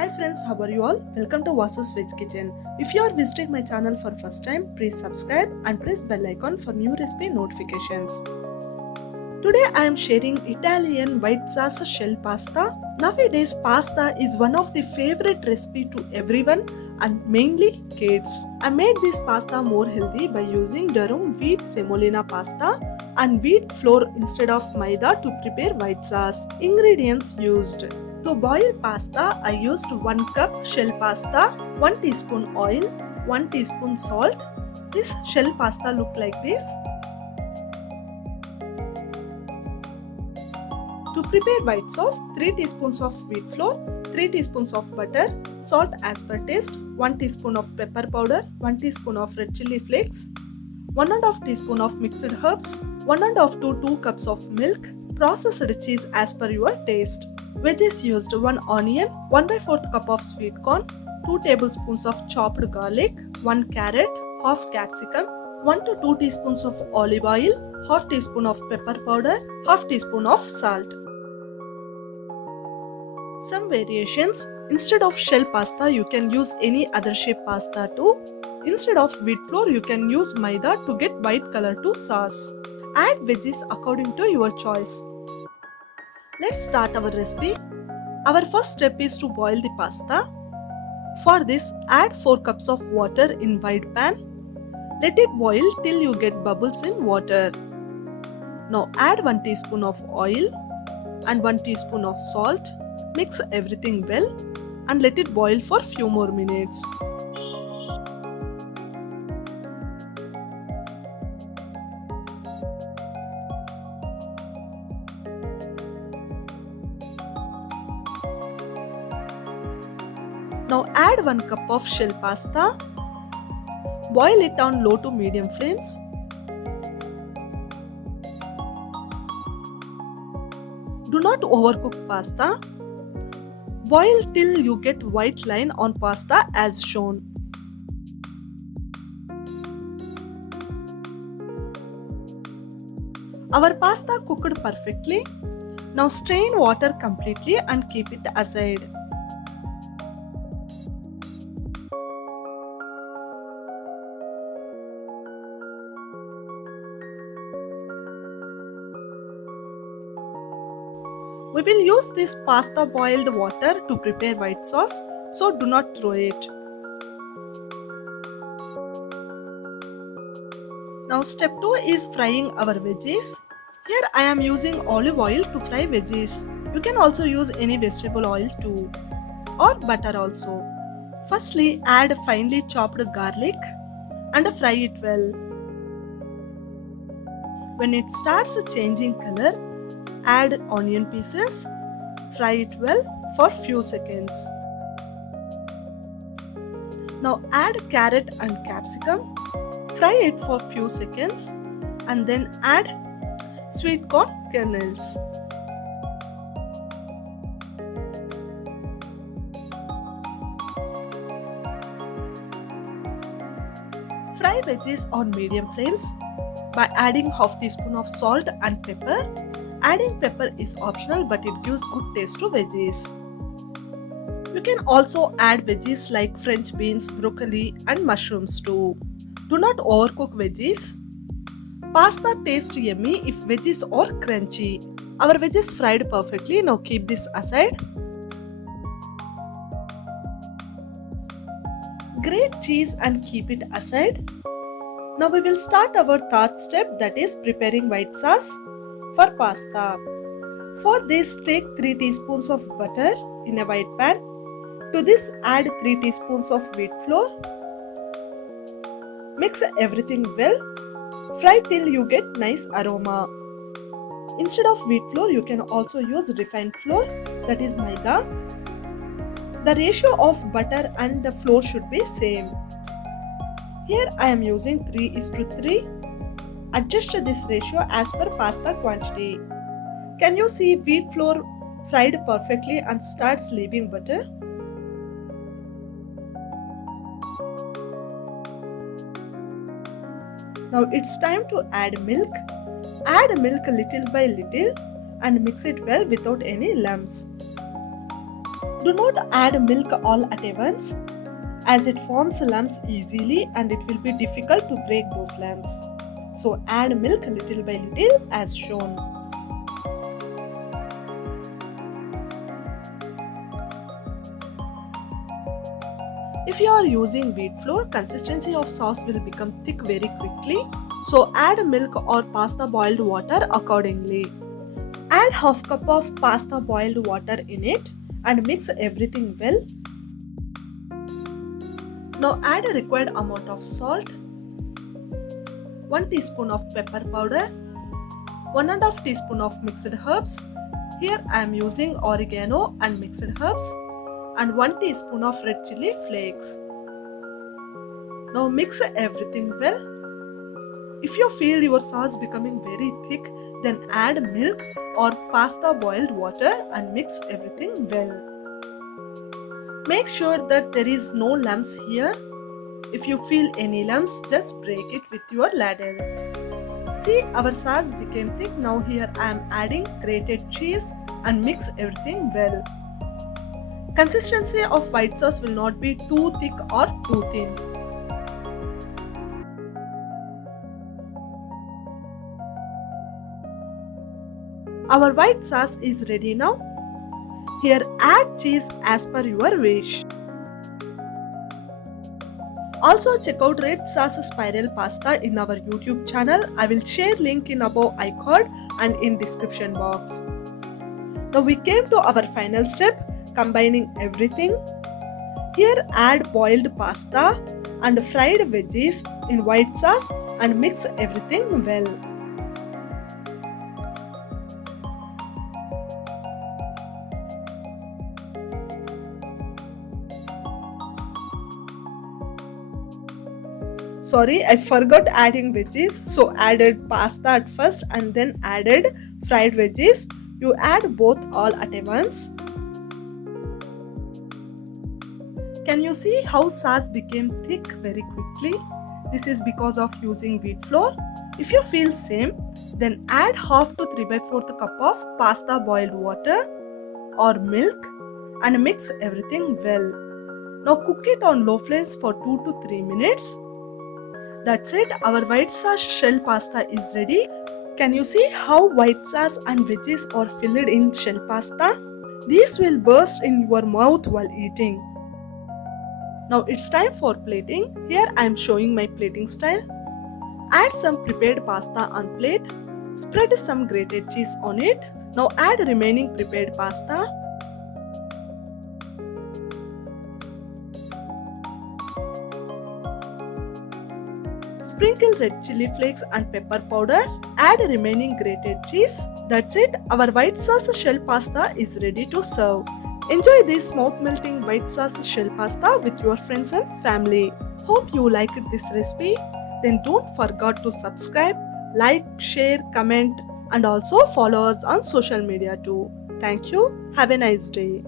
Hi friends, how are you all? Welcome to Vasu's Veg Kitchen. If you are visiting my channel for first time, please subscribe and press bell icon for new recipe notifications. Today I am sharing Italian white sauce shell pasta. Nowadays pasta is one of the favorite recipe to everyone and mainly kids. I made this pasta more healthy by using durum wheat semolina pasta and wheat flour instead of maida to prepare white sauce. Ingredients used: to boil pasta, I used 1 cup shell pasta, 1 teaspoon oil, 1 teaspoon salt. This shell pasta look like this. To prepare white sauce, 3 teaspoons of wheat flour, 3 teaspoons of butter, salt as per taste, 1 teaspoon of pepper powder, 1 teaspoon of red chili flakes, 1½ teaspoon of mixed herbs, 1½ to 2 cups of milk, processed cheese as per your taste. Veggies used: 1 onion, 1/4 cup of sweet corn, 2 tablespoons of chopped garlic, 1 carrot, half capsicum, 1 to 2 teaspoons of olive oil, half teaspoon of pepper powder, half teaspoon of salt. Some variations: instead of shell pasta you can use any other shape pasta too. Instead of wheat flour you can use maida to get white color to sauce. Add veggies according to your choice. Let's start our recipe. Our first step is to boil the pasta. For this, add 4 cups of water in wide pan. Let it boil till you get bubbles in water. Now add 1 teaspoon of oil and 1 teaspoon of salt. Mix everything well and let it boil for few more minutes. Now add 1 cup of shell pasta. Boil it on low to medium flames. Do not overcook pasta. Boil till you get white line on pasta as shown. Our pasta cooked perfectly. Now strain water completely and keep it aside. We will use this pasta boiled water to prepare white sauce, so do not throw it. Now step 2 is frying our veggies. Here I am using olive oil to fry veggies. You can also use any vegetable oil too, or butter also. Firstly, add finely chopped garlic and fry it well. When it starts changing color, add onion pieces. Fry it well for few seconds. Now add carrot and capsicum. Fry it for few seconds and then add sweet corn kernels. Fry veggies on medium flames by adding half teaspoon of salt and pepper. Adding pepper is optional but it gives good taste to veggies. You can also add veggies like French beans, broccoli and mushrooms too. Do not overcook veggies. Pasta tastes yummy if veggies are crunchy. Our veggies fried perfectly. Now keep this aside. Grate cheese and keep it aside. Now we will start our third step, that is preparing white sauce for pasta. For this, take 3 teaspoons of butter in a wide pan. To this, add 3 teaspoons of wheat flour. Mix everything well. Fry till you get nice aroma. Instead of wheat flour, you can also use refined flour, that is maida. The ratio of butter and the flour should be same. Here I am using 3:3. Adjust this ratio as per pasta quantity. Can you see wheat flour fried perfectly and starts leaving butter? Now it's time to add milk. Add milk little by little and mix it well without any lumps. Do not add milk all at once as it forms lumps easily and it will be difficult to break those lumps. So add milk little by little as shown. If you are using wheat flour, consistency of sauce will become thick very quickly. So add milk or pasta boiled water accordingly. Add half cup of pasta boiled water in it and mix everything well. Now add a required amount of salt, 1 teaspoon of pepper powder, 1½ teaspoon of mixed herbs. Here I am using oregano and mixed herbs, and 1 teaspoon of red chili flakes. Now mix everything well. If you feel your sauce becoming very thick, then add milk or pasta boiled water and mix everything well. Make sure that there is no lumps here. If you feel any lumps, just break it with your ladle. See, our sauce became thick. Now here I am adding grated cheese and mix everything well. Consistency of white sauce will not be too thick or too thin. Our white sauce is ready now. Here add cheese as per your wish. Also check out red sauce spiral pasta in our YouTube channel. I will share link in above icon and in description box. Now we came to our final step, combining everything. Here add boiled pasta and fried veggies in white sauce and mix everything well. Sorry, I forgot adding veggies, so added pasta at first and then added fried veggies. You add both all at once. Can you see how sauce became thick very quickly? This is because of using wheat flour. If you feel same, then add half to 3/4 cup of pasta boiled water or milk and mix everything well. Now cook it on low flames for 2 to 3 minutes. That's it, our white sauce shell pasta is ready. Can you see how white sauce and veggies are filled in shell pasta? These will burst in your mouth while eating. Now it's time for plating. Here I am showing my plating style. Add some prepared pasta on plate. Spread some grated cheese on it. Now add remaining prepared pasta. Sprinkle red chili flakes and pepper powder. Add remaining grated cheese. That's it, our white sauce shell pasta is ready to serve. Enjoy this mouth-melting white sauce shell pasta with your friends and family. Hope you liked this recipe. Then don't forget to subscribe, like, share, comment and also follow us on social media too. Thank you. Have a nice day.